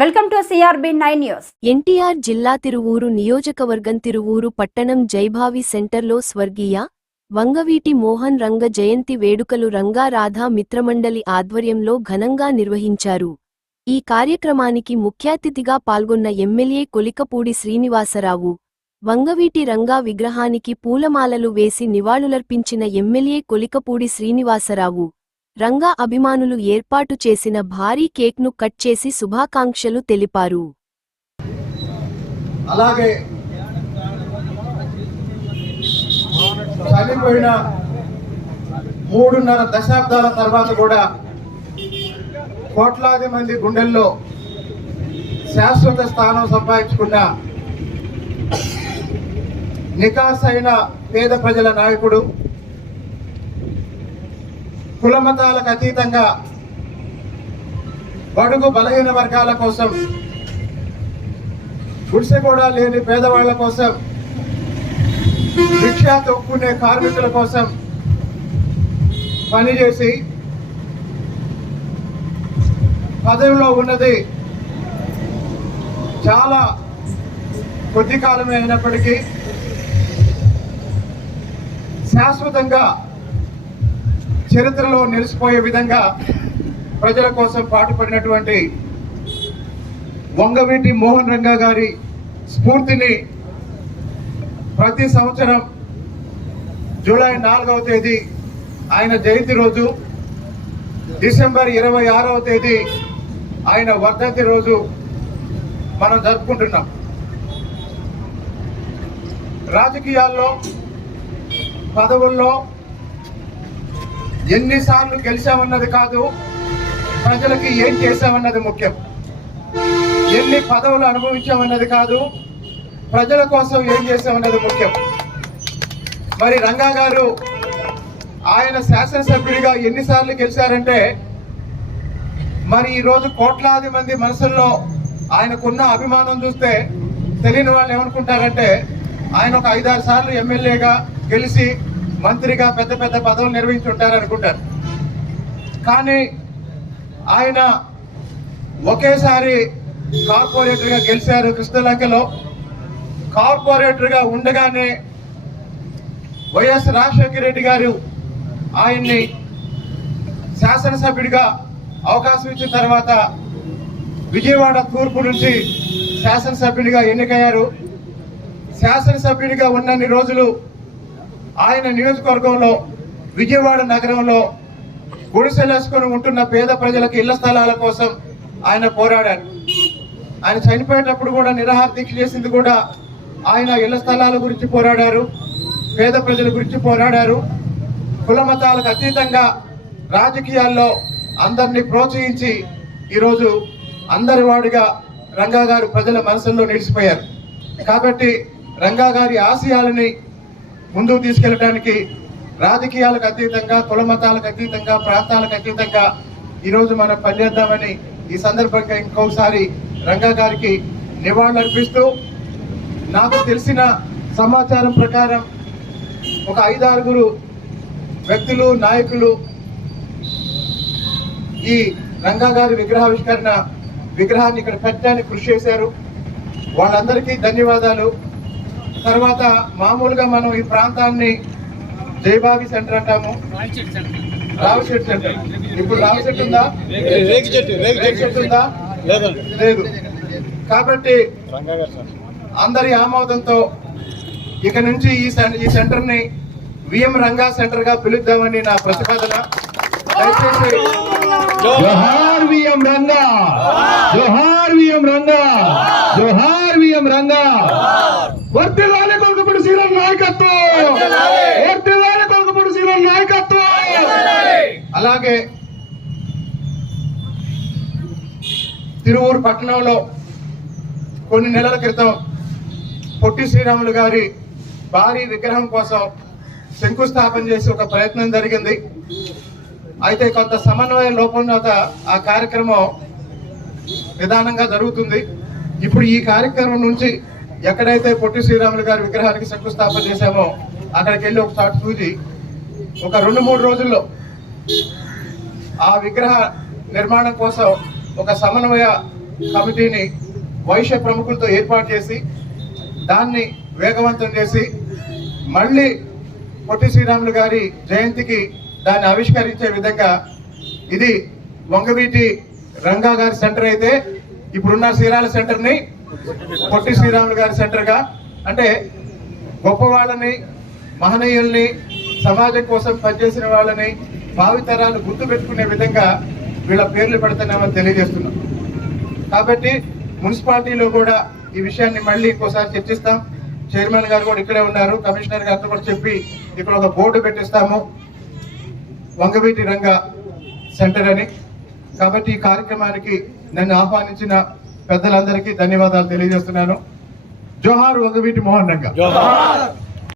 Welcome to CRB9 news. NTR జిల్లా తిరువూరు నియోజకవర్గం తిరువూరు పట్టణం జైభావి సెంటర్లో స్వర్గీయ వంగవీటి మోహన్ రంగ జయంతి వేడుకలు రంగా రాధా మిత్రమండలి ఆధ్వర్యంలో ఘనంగా నిర్వహించారు. ఈ కార్యక్రమానికి ముఖ్యాతిథిగా పాల్గొన్న ఎమ్మెల్యే కొలికపూడి శ్రీనివాసరావు, వంగవీటి రంగా విగ్రహానికి పూలమాలలు వేసి నివాళులర్పించిన ఎమ్మెల్యే కొలికపూడి శ్రీనివాసరావు, రంగా అభిమానులు ఏర్పాటు చేసిన భారీ కేక్ను కట్ చేసి శుభాకాంక్షలు తెలిపారు. అలాగే చనిపోయిన 3.5 దశాబ్దాల తర్వాత కూడా కోట్లాది మంది గుండెల్లో శాశ్వత స్థానం సంపాదించుకున్న నికాసైన పేద ప్రజల నాయకుడు, కులమతాలకు అతీతంగా బడుగు బలహీన వర్గాల కోసం, గుడిసె కూడా లేని పేదవాళ్ల కోసం, రిక్షా తొక్కునే కార్మికుల కోసం పనిచేసి పదవిలో ఉన్నది చాలా కొద్ది కాలమే అయినప్పటికీ శాశ్వతంగా చరిత్రలో నిలిచిపోయే విధంగా ప్రజల కోసం పాటుపడినటువంటి వంగవీటి మోహన్ రంగా గారి స్ఫూర్తిని ప్రతి సంవత్సరం జూలై 4వ తేదీ ఆయన జయంతి రోజు, డిసెంబర్ 26వ తేదీ ఆయన వర్ధంతి రోజు మనం జరుపుకుంటున్నాం. రాజకీయాల్లో, పదవుల్లో ఎన్నిసార్లు గెలిచామన్నది కాదు, ప్రజలకి ఏం చేశామన్నది ముఖ్యం. ఎన్ని పదవులు అనుభవించామన్నది కాదు, ప్రజల కోసం ఏం చేశామన్నది ముఖ్యం. మరి రంగా గారు ఆయన శాసనసభ్యుడిగా ఎన్నిసార్లు గెలిచారంటే, మరి ఈరోజు కోట్లాది మంది మనసుల్లో ఆయనకున్న అభిమానం చూస్తే తెలియని వాళ్ళు ఏమనుకుంటారంటే, ఆయన ఒక 5-6 సార్లు ఎమ్మెల్యేగా గెలిచి మంత్రిగా పెద్ద పెద్ద పదవులు నిర్వహించుంటారనుకుంటారు. కానీ ఆయన ఒకేసారి కార్పొరేటర్గా గెలిచారు. కృష్ణలంకలో కార్పొరేటర్గా ఉండగానే వైఎస్ రాజశేఖర రెడ్డి గారు ఆయన్ని శాసనసభ్యుడిగా అవకాశం ఇచ్చిన తర్వాత విజయవాడ తూర్పు నుంచి శాసనసభ్యుడిగా ఎన్నికయ్యారు. శాసనసభ్యుడిగా ఉన్నన్ని రోజులు ఆయన నియోజకవర్గంలో, విజయవాడ నగరంలో గుడిసెలేసుకొని ఉంటున్న పేద ప్రజలకు ఇళ్ల స్థలాల కోసం ఆయన పోరాడారు. ఆయన చనిపోయేటప్పుడు కూడా నిరాహార దీక్ష చేసింది కూడా ఆయన ఇళ్ల స్థలాల గురించి పోరాడారు, పేద ప్రజల గురించి పోరాడారు. కుల మతాలకు అతీతంగా రాజకీయాల్లో అందరినీ ప్రోత్సహించి ఈరోజు అందరి వాడిగా రంగా గారు ప్రజల మనసుల్లో నిలిచిపోయారు. కాబట్టి రంగా గారి ఆశయాలని ముందుకు తీసుకెళ్ళడానికి రాజకీయాలకు అతీతంగా, కుల మతాలకు అతీతంగా, ప్రాంతాలకు అతీతంగా ఈరోజు మనం పనిచేద్దామని ఈ సందర్భంగా ఇంకొకసారి రంగా గారికి నివాళులర్పిస్తూ, నాకు తెలిసిన సమాచారం ప్రకారం ఒక 5-6 వ్యక్తులు, నాయకులు ఈ రంగా గారి విగ్రహాన్ని ఇక్కడ పెట్టడానికి కృషి చేశారు. వాళ్ళందరికీ ధన్యవాదాలు. తర్వాత మామూలుగా మనం ఈ ప్రాంతాన్ని జైభావి సెంటర్ అంటాము, రావిశెట్టి సెంటర్. ఇప్పుడు రావిశెట్టి ఉందా? రేగిచెట్టు ఉందా? లేదు. కాబట్టి అందరి ఆమోదంతో ఇక నుంచి ఈ సెంటర్ ని విఎం రంగా సెంటర్ గా పిలుద్దామని నా ప్రతిపాదన. దయచేసి జోహార్ విఎం రంగా, జోహార్ విఎం రంగా, జోహార్ విఎం రంగా. వర్ధిల్లాలి కొలికపూడి శ్రీరామ్ నాయకత్వం, వర్ధిల్లాలి కొలికపూడి శ్రీరామ్ నాయకత్వం. అలాగే తిరువూరు పట్టణంలో కొన్ని నెలల క్రితం పొట్టి శ్రీరాములు గారి భారీ విగ్రహం కోసం శంకుస్థాపన చేసి ఒక ప్రయత్నం జరిగింది. అయితే కొంత సమన్వయ లోపం వల్ల ఆ కార్యక్రమం నిదానంగా జరుగుతుంది. ఇప్పుడు ఈ కార్యక్రమం నుంచి ఎక్కడైతే పొట్టి శ్రీరాములు గారి విగ్రహానికి శంకుస్థాపన చేశామో అక్కడికి వెళ్ళి ఒకసారి చూసి ఒక 2-3 రోజుల్లో ఆ విగ్రహ నిర్మాణం కోసం ఒక సమన్వయ కమిటీని వైశ్య ప్రముఖులతో ఏర్పాటు చేసి దాన్ని వేగవంతం చేసి మళ్ళీ పొట్టి శ్రీరాములు గారి జయంతికి దాన్ని ఆవిష్కరించే విధంగా ఇది వంగవీటి రంగా గారి సెంటర్ అయితే ఇప్పుడున్న చీరాల సెంటర్ని పొట్టి శ్రీరాములు గారి సెంటర్గా, అంటే గొప్ప వాళ్ళని, మహనీయుల్ని, సమాజం కోసం పనిచేసిన వాళ్ళని భావితరాలు గుర్తు పెట్టుకునే విధంగా వీళ్ళ పేర్లు పెడుతున్నామని తెలియజేస్తున్నాం. కాబట్టి మున్సిపాలిటీలో కూడా ఈ విషయాన్ని మళ్ళీ ఇంకోసారి చర్చిస్తాం. చైర్మన్ గారు కూడా ఇక్కడే ఉన్నారు, కమిషనర్ గారితో కూడా చెప్పి ఇక్కడ ఒక బోర్డు పెట్టిస్తాము వంగవీటి రంగ సెంటర్ అని. కాబట్టి ఈ కార్యక్రమానికి నన్ను ఆహ్వానించిన పెద్దలందరికీ ధన్యవాదాలు తెలియజేస్తున్నాను. జోహార్ వంగవీటి మోహన్ రంగ.